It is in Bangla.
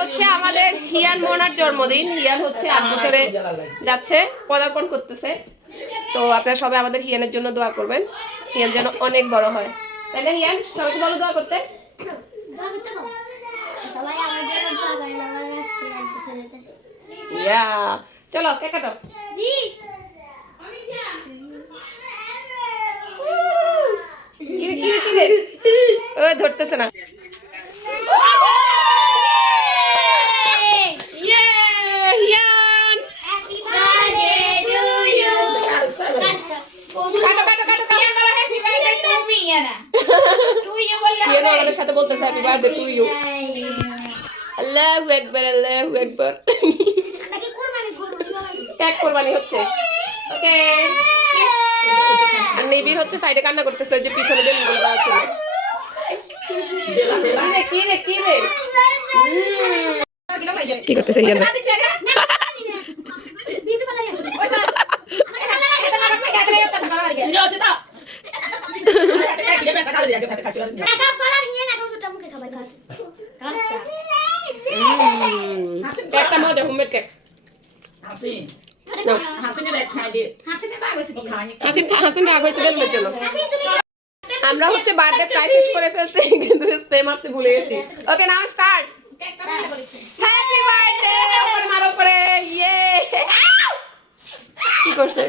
হচ্ছে আমাদের হিয়ান মোনার জন্মদিন। হিয়ান হচ্ছে 8 বছরে যাচ্ছে, পদার্পণ করতেছে। তো আপনারা সবাই আমাদের হিয়ানের জন্য দোয়া করবেন, হিয়ান যেন অনেক বড় হয়, তাই না হিয়ান? সবাইকে বলো দোয়া করতে। ইয়া, চলো কেক কাটো। ও ধরতেছে না। আমাদের সাথে বলতেছে হ্যাপি বার্থডে টু ইউ। আল্লাহু আকবার, আল্লাহু আকবার। কেক কোরবানি হচ্ছে। ওকে, আর নিবিড় হচ্ছে সাইডে কান্না করতেছে, যে পিছনে বেলুন গুলো দেওয়ার জন্য। কি করতেছে হিয়ান? একটা মজা হোমমেড কেক। হাসিন রাগ হয়েছে বেলুনের জন্য। আমরা হচ্ছে বার্থডে প্রায় শেষ করে ফেলছি, কিন্তু স্প্রে মারতে ভুলে গেছি। ওকে, নাও স্টার্ট। Happy birthday. ওপরে মারো, পরে ইয়ে কি করছে?